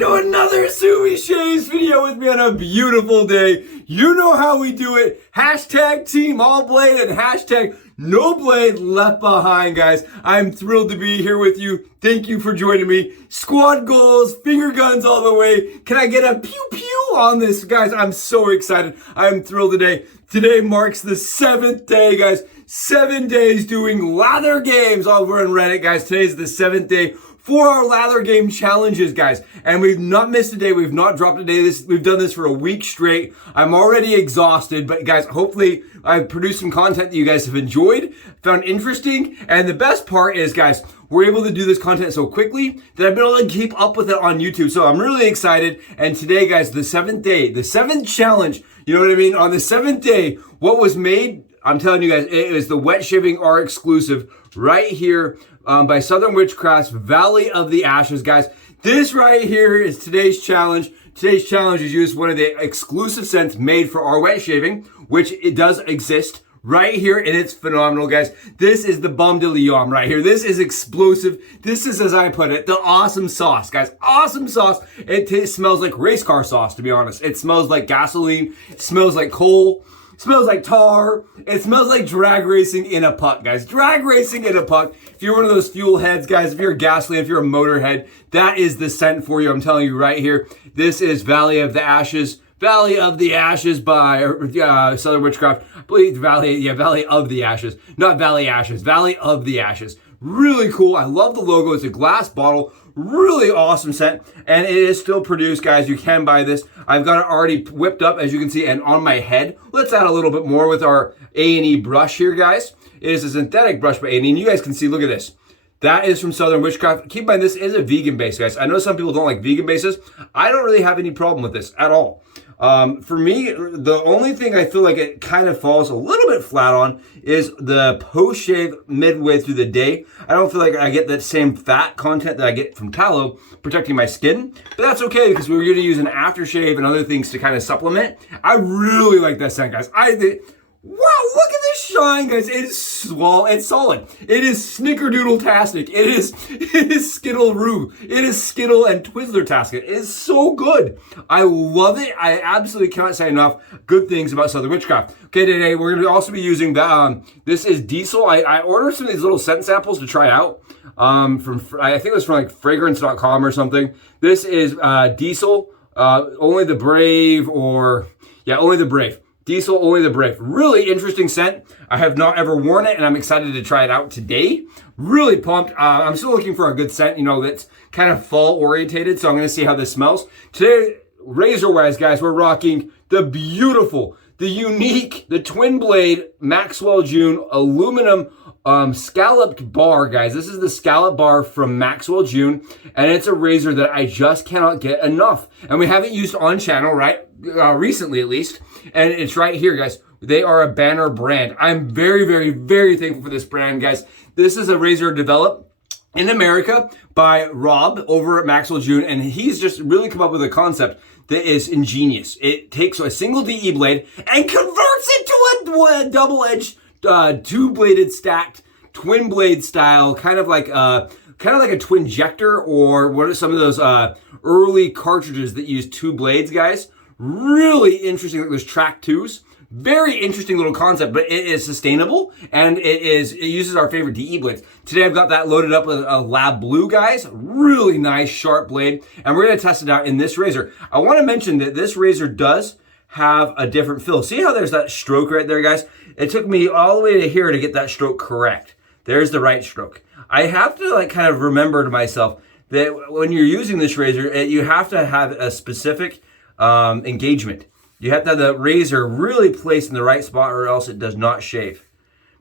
to another Sui Shaves video with me on a beautiful day. You know how we do it. Hashtag Team All Blade and hashtag No Blade Left Behind, guys. I'm thrilled to be here with you. Thank you for joining me. Squad goals, finger guns all the way. Can I get a pew pew on this, guys? I'm so excited. I'm thrilled today. Today marks the 7th day, guys. 7 days doing lather games over on Reddit, guys. Today's the 7th day for our lather game challenges, guys. And we've not missed a day. We've not dropped a day. We've done this for a week straight. I'm already exhausted, but guys, hopefully I've produced some content that you guys have enjoyed, found interesting. And the best part is, guys, we're able to do this content so quickly that I've been able to keep up with it on YouTube. So I'm really excited. And today, guys, the 7th day, the 7th challenge, you know what I mean? On the 7th day, what was made, I'm telling you guys, it is the Wetshaving R exclusive right here by Southern Witchcraft's Valley of the Ashes, guys. This right here is today's challenge. Today's challenge is used one of the exclusive scents made for our Wetshaving, which it does exist right here, and it's phenomenal, guys. This is the Bum de Leon right here. This is explosive. This is, as I put it, the awesome sauce, guys. Awesome sauce. It smells like race car sauce, to be honest. It smells like gasoline. It smells like coal. It smells like tar. It smells like drag racing in a puck, guys. Drag racing in a puck. If you're one of those fuel heads, guys, if you're a gasoline, if you're a motor head, that is the scent for you. I'm telling you right here. This is Valley of the Ashes. Valley of the Ashes by Southern Witchcraft. I believe Valley of the Ashes. Not Valley Ashes. Valley of the Ashes. Really cool. I love the logo. It's a glass bottle. Really awesome scent. And it is still produced, guys. You can buy this. I've got it already whipped up, as you can see, and on my head. Let's add a little bit more with our A&E brush here, guys. It is a synthetic brush by A&E, and you guys can see, look at this. That is from Southern Witchcraft. Keep in mind, this is a vegan base, guys. I know some people don't like vegan bases. I don't really have any problem with this at all. For me, the only thing I feel like it kind of falls a little bit flat on is the post-shave midway through the day. I don't feel like I get that same fat content that I get from tallow protecting my skin, but that's okay because we were going to use an aftershave and other things to kind of supplement. I really like that scent, guys. Wow, look at this shine, guys. It is it's solid. It is snickerdoodle-tastic. It is Skittle-roo. It is Skittle and Twizzler-tastic. It is so good. I love it. I absolutely cannot say enough good things about Southern Witchcraft. Okay, today we're going to also be using this is Diesel. I ordered some of these little scent samples to try out I think it was from like fragrance.com or something. This is Diesel, Only the Brave, Only the Brave. Diesel, Only the Brave. Really interesting scent. I have not ever worn it, and I'm excited to try it out today. Really pumped. I'm still looking for a good scent, that's kind of fall-orientated, so I'm going to see how this smells. Today, razor-wise, guys, we're rocking the beautiful, the unique, the twin-blade Maxwell June aluminum scalloped bar, guys. This is the scallop bar from Maxwell June, and it's a razor that I just cannot get enough. And we haven't used on channel, right? Recently, at least. And it's right here, guys. They are a banner brand. I'm very, very, very thankful for this brand, guys. This is a razor developed in America by Rob over at Maxwell June, and he's just really come up with a concept that is ingenious. It takes a single DE blade and converts it to a double-edged, two-bladed stacked twin blade style, kind of like a twinjector, or what are some of those early cartridges that use two blades, guys. Really interesting, like those track twos. Very interesting little concept, but it is sustainable, and it uses our favorite DE blades. Today I've got that loaded up with a Lab Blue, guys. Really nice, sharp blade, and we're gonna test it out in this razor. I wanna mention that this razor does have a different feel. See how there's that stroke right there, guys? It took me all the way to here to get that stroke correct. There's the right stroke. I have to kind of remember to myself that when you're using this razor, you have to have a specific engagement. You have to have the razor really placed in the right spot, or else it does not shave.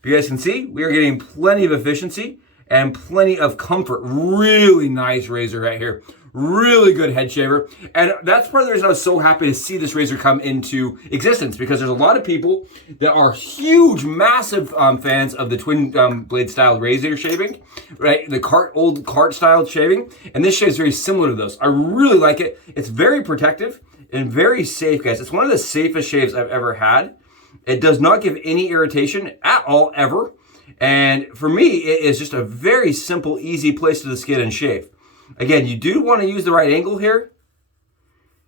But you guys can see, we are getting plenty of efficiency and plenty of comfort. Really nice razor right here. Really good head shaver. And that's part of the reason I was so happy to see this razor come into existence, because there's a lot of people that are huge, massive fans of the twin blade style razor shaving, right? The old cart style shaving. And this shave is very similar to those. I really like it. It's very protective and very safe, guys. It's one of the safest shaves I've ever had. It does not give any irritation at all, ever. And for me, it is just a very simple, easy place to the skin and shave. Again, you do want to use the right angle here.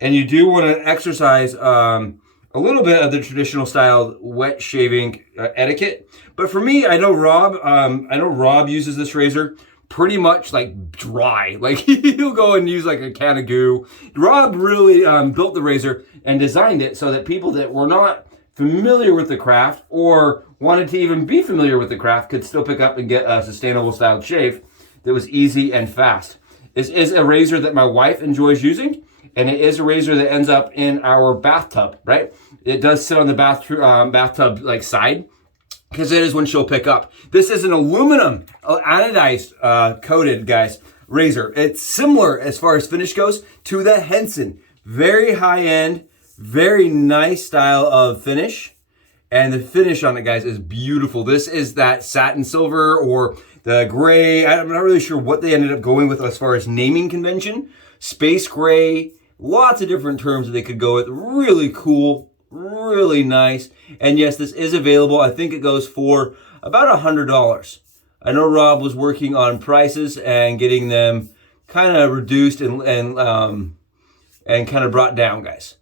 And you do want to exercise a little bit of the traditional style wet shaving etiquette. But for me, I know Rob uses this razor pretty much like dry. Like he'll go and use like a can of goo. Rob really built the razor and designed it so that people that were not familiar with the craft or wanted to even be familiar with the craft could still pick up and get a sustainable styled shave that was easy and fast. This is a razor that my wife enjoys using, and it is a razor that ends up in our bathtub, right? It does sit on the bathtub like side, because it is when she'll pick up. This is an aluminum anodized coated, guys, razor. It's similar as far as finish goes to the Henson. Very high end, very nice style of finish. And the finish on it, guys, is beautiful. This is that satin silver or the gray. I'm not really sure what they ended up going with as far as naming convention. Space gray, lots of different terms that they could go with. Really cool. Really nice. And yes, this is available. I think it goes for about $100. I know Rob was working on prices and getting them kind of reduced and kind of brought down, guys.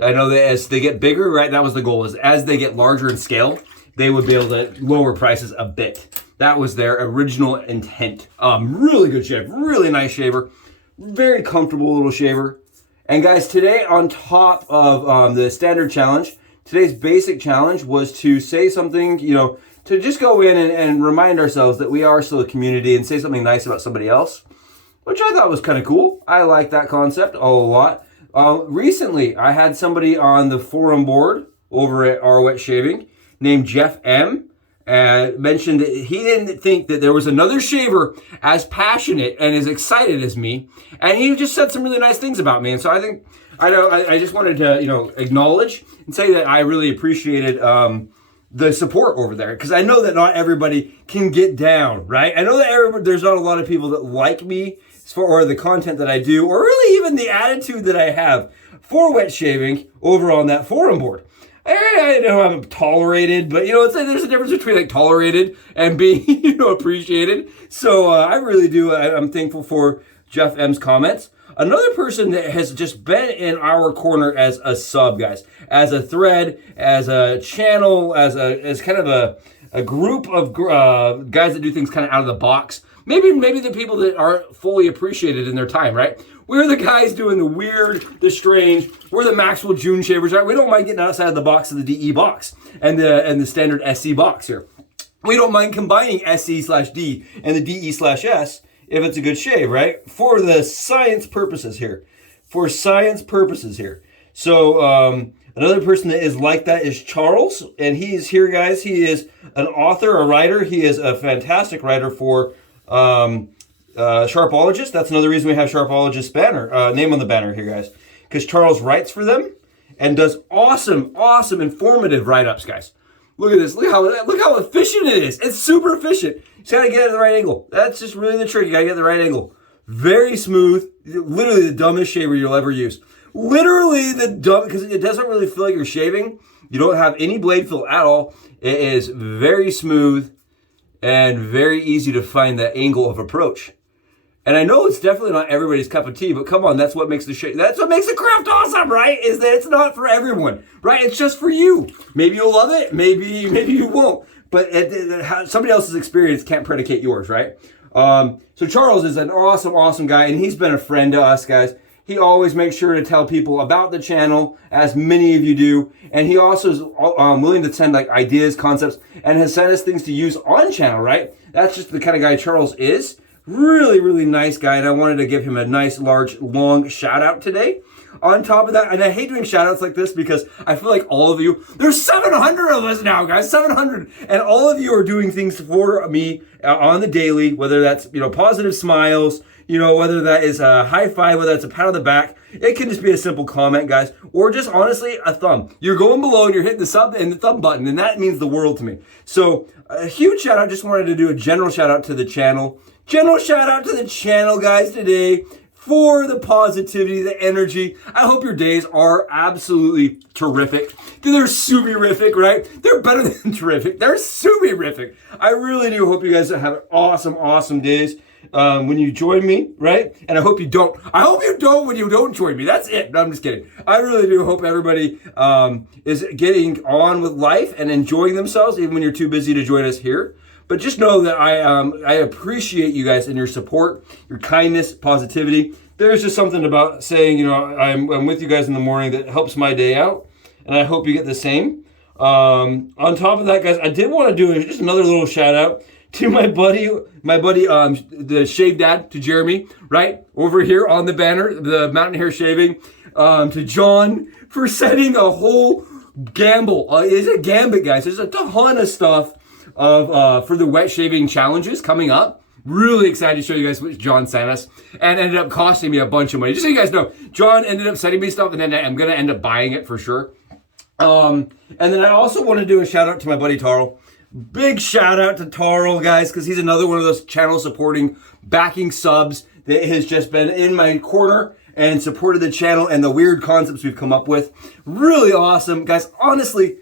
I know that as they get bigger, right, that was the goal, is as they get larger in scale, they would be able to lower prices a bit. That was their original intent. Really good shave, really nice shaver, very comfortable little shaver. And guys, today on top of the standard challenge, today's basic challenge was to say something, you know, to just go in and remind ourselves that we are still a community and say something nice about somebody else, which I thought was kind of cool. I like that concept a lot. Recently, I had somebody on the forum board over at our Wetshaving named Jeff M. Mentioned that he didn't think that there was another shaver as passionate and as excited as me, and he just said some really nice things about me. And so I just wanted to, you know, acknowledge and say that I really appreciated the support over there, because I know that not everybody can get down, right? I know that there's not a lot of people that like me or the content that I do, or really even the attitude that I have for wet shaving over on that forum board. I know I'm tolerated, but you know, it's like there's a difference between like tolerated and being, you know, appreciated. So I really do. I'm thankful for Jeff M's comments. Another person that has just been in our corner as a sub, guys, as a thread, as a channel, as kind of a group of guys that do things kind of out of the box. Maybe the people that aren't fully appreciated in their time, right? We're the guys doing the weird, the strange. We're the Maxwell June shavers, right? We don't mind getting outside of the box of the DE box and the standard SC box here. We don't mind combining SC/D and the DE/S if it's a good shave, right? For the science purposes here. For science purposes here. So another person that is like that is Charles, and he's here, guys. He is an author, a writer. He is a fantastic writer for Sharpologist. That's another reason we have Sharpologist banner, name on the banner here, guys, because Charles writes for them and does awesome informative write-ups, guys. Look at this. Look how efficient it is. It's super efficient. You just gotta get it at the right angle. That's just really the trick. You gotta get the right angle. Very smooth. Literally the dumbest shaver you'll ever use. Literally the dumb, because it doesn't really feel like you're shaving. You don't have any blade feel at all. It is very smooth and very easy to find that angle of approach. And I know it's definitely not everybody's cup of tea, but come on, that's what makes the shave. That's what makes the craft awesome, right? Is that it's not for everyone, right? It's just for you. Maybe you'll love it, maybe you won't. But somebody else's experience can't predicate yours, right? So Charles is an awesome guy, and he's been a friend to us, guys. He always makes sure to tell people about the channel, as many of you do. And he also is willing to send like ideas, concepts, and has sent us things to use on channel, right? That's just the kind of guy Charles is. Really nice guy, and I wanted to give him a nice, large, long shout out today. On top of that, and I hate doing shout outs like this because I feel like all of you, there's 700 of us now, guys, 700. And all of you are doing things for me on the daily, whether that's, you know, positive smiles, you know, whether that is a high five, whether that's a pat on the back. It can just be a simple comment, guys, or just honestly a thumb. You're going below and you're hitting the sub and the thumb button, and that means the world to me. So a huge shout out. Just wanted to do a general shout out to the channel. General shout out to the channel, guys, today for the positivity, the energy. I hope your days are absolutely terrific. They're super-rific, right? They're better than terrific. They're super-rific. I really do hope you guys have awesome days. when you join me, right? And I hope you don't. I hope you don't when you don't join me. That's it. No, I'm just kidding. I really do hope everybody is getting on with life and enjoying themselves, even when you're too busy to join us here. But just know that I appreciate you guys and your support, your kindness, positivity. There's just something about saying, you know, I'm with you guys in the morning that helps my day out, and I hope you get the same. On top of that, guys, I did want to do just another little shout out to my buddy, the Shave Dad, to Jeremy, right over here on the banner, the Mountain Hair Shaving, to John for setting a whole gamble. It's a gambit, guys. There's a ton of stuff for the wet shaving challenges coming up. Really excited to show you guys what John sent us, and ended up costing me a bunch of money. Just so you guys know, John ended up sending me stuff, and then I'm gonna end up buying it for sure. And then I also want to do a shout out to my buddy Tarl. Big shout out to Tarl, guys, because he's another one of those channel supporting, backing subs that has just been in my corner and supported the channel and the weird concepts we've come up with. Really awesome, guys. Honestly,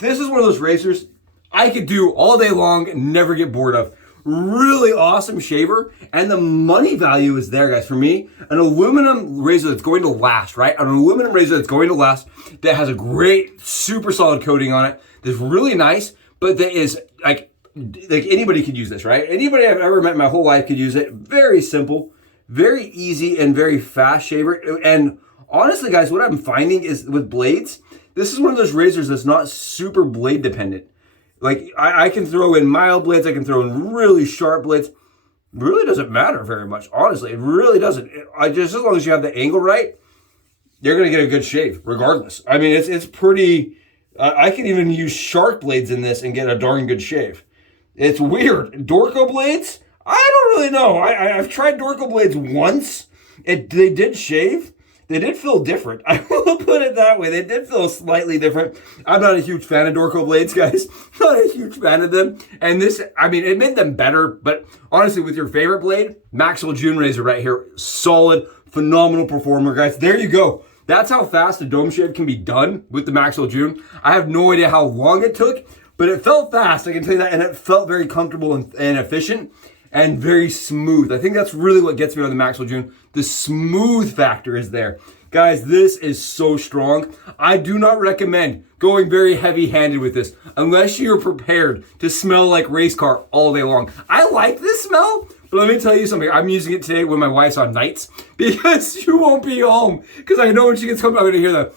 this is one of those razors I could do all day long and never get bored of. Really awesome shaver, and the money value is there, guys. For me, an aluminum razor that's going to last, right? An aluminum razor that's going to last, that has a great, super solid coating on it, that's really nice, but that is like anybody could use this, right? Anybody I've ever met in my whole life could use it. Very simple, very easy, and very fast shaver. And honestly, guys, what I'm finding is with blades, this is one of those razors that's not super blade dependent. Like, I can throw in mild blades, I can throw in really sharp blades. It really doesn't matter very much, honestly. It really doesn't. Just as long as you have the angle right, you're going to get a good shave, regardless. I mean, it's pretty... I can even use shark blades in this and get a darn good shave. It's weird. Dorco blades? I don't really know. I've tried Dorco blades once. They did shave. They did feel different. I will put it that way. They did feel slightly different. I'm not a huge fan of Dorco blades, guys. Not a huge fan of them. And this, I mean, it made them better. But honestly, with your favorite blade, Maxwell June razor right here. Solid, phenomenal performer, guys. There you go. That's how fast a dome shave can be done with the Maxwell June. I have no idea how long it took, but it felt fast, I can tell you that. And it felt very comfortable and efficient. And very smooth. I think that's really what gets me on the Maxwell June. The smooth factor is there. Guys, this is so strong. I do not recommend going very heavy-handed with this unless you're prepared to smell like race car all day long. I like this smell, but let me tell you something. I'm using it today when my wife's on nights because you won't be home. Because I know when she gets home, I'm going to hear the,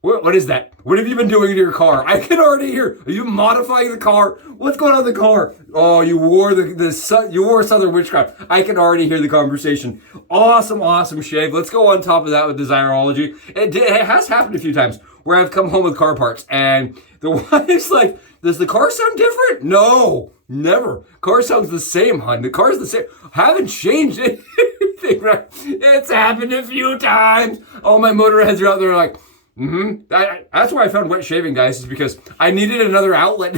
what is that? What have you been doing to your car? I can already hear. Are you modifying the car? What's going on in the car? Oh, you wore you wore Southern Witchcraft. I can already hear the conversation. Awesome, awesome shave. Let's go on top of that with Desirology. It has happened a few times where I've come home with car parts and the wife's like, does the car sound different? No, never. Car sounds the same, hon. The car's the same. Haven't changed anything, right? It's happened a few times. All my motorheads are out there like, that's why I found wet shaving, guys, is because I needed another outlet.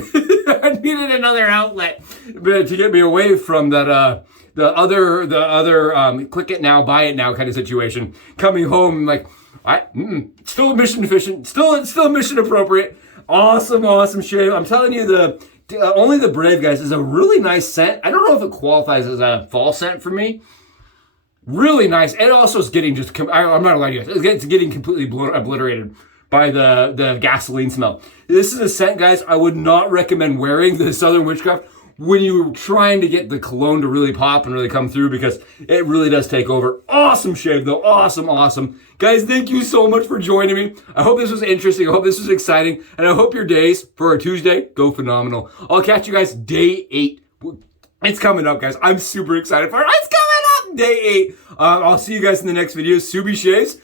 I needed another outlet to get me away from that the other click it now, buy it now kind of situation. Coming home like still mission efficient, still mission appropriate. Awesome, awesome shave. I'm telling you, only the Brave, guys, is a really nice scent. I don't know if it qualifies as a fall scent for me. Really nice. And also it's getting just, I'm not gonna lie to you guys, it's getting completely obliterated by the gasoline smell. This is a scent, guys, I would not recommend wearing the Southern Witchcraft when you're trying to get the cologne to really pop and really come through because it really does take over. Awesome shave though, awesome, awesome. Guys, thank you so much for joining me. I hope this was interesting, I hope this was exciting, and I hope your days for a Tuesday go phenomenal. I'll catch you guys day 8. It's coming up, guys. I'm super excited for it. It's coming up! Day 8. I'll see you guys in the next video. Subi shaves.